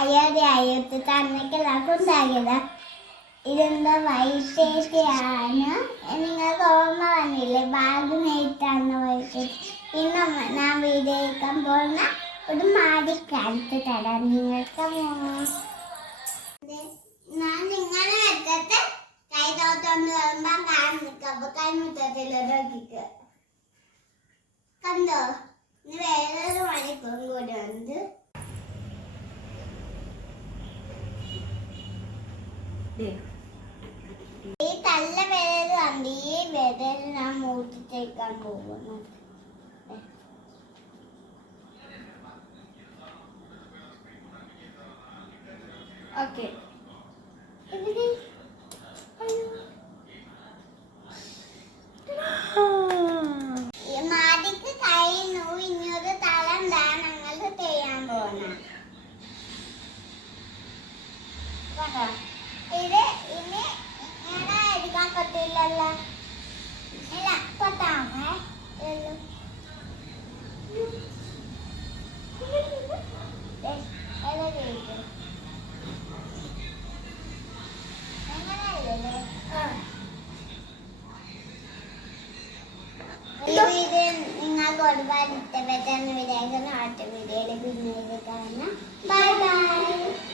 അയ്യാതെ അയ്യത്ത് അന്നൊക്കെ എല്ലാവർക്കും ഉണ്ടാകില്ല. ഇതെന്താ വൈറ്റേക്കാണ്. നിങ്ങൾക്ക് ഓർമ്മ വന്നില്ലേ? ബാഗ് നെയ്ത്താന്ന് വൈറ്റ്. ഇന്ന് ഞാൻ വീഡിയോക്കാൻ പോകുന്ന ഒരു മാടി കാണിച്ചു തരാം നിങ്ങൾക്ക്. ഞാൻ നിങ്ങളെ വെച്ചിട്ട് കൈ തോട്ടൊന്ന് വരുമ്പോ കാണിക്കാം. കൈമുറ്റത്തിലേക്ക് കണ്ടോ? ഇനി വേറൊരു മണിക്കൂർ കൂടെ ഉണ്ട്. ഈ തല്ല വിരൽ കണ്ട് ഈ വിരൽ ഞാൻ മൂട്ടിച്ചേക്കാൻ പോകുന്നു. ഓക്കെ, മാടിക്ക് കഴിഞ്ഞു. ഇനിയൊരു തല എന്താണ് ഞങ്ങൾ ചെയ്യാൻ പോകുന്നത്. ഇത് ഇനി ഇങ്ങനെ എടുക്കാൻ പറ്റില്ലല്ലോ. ഇല്ല പത്താമേ നിങ്ങൾക്ക് ഒരുപാട് ഇഷ്ടപ്പെട്ടെന്ന് വിചാരിക്കുന്ന അടുത്ത വീഡിയോയിൽ പിന്നെ കാണാം. Bye bye.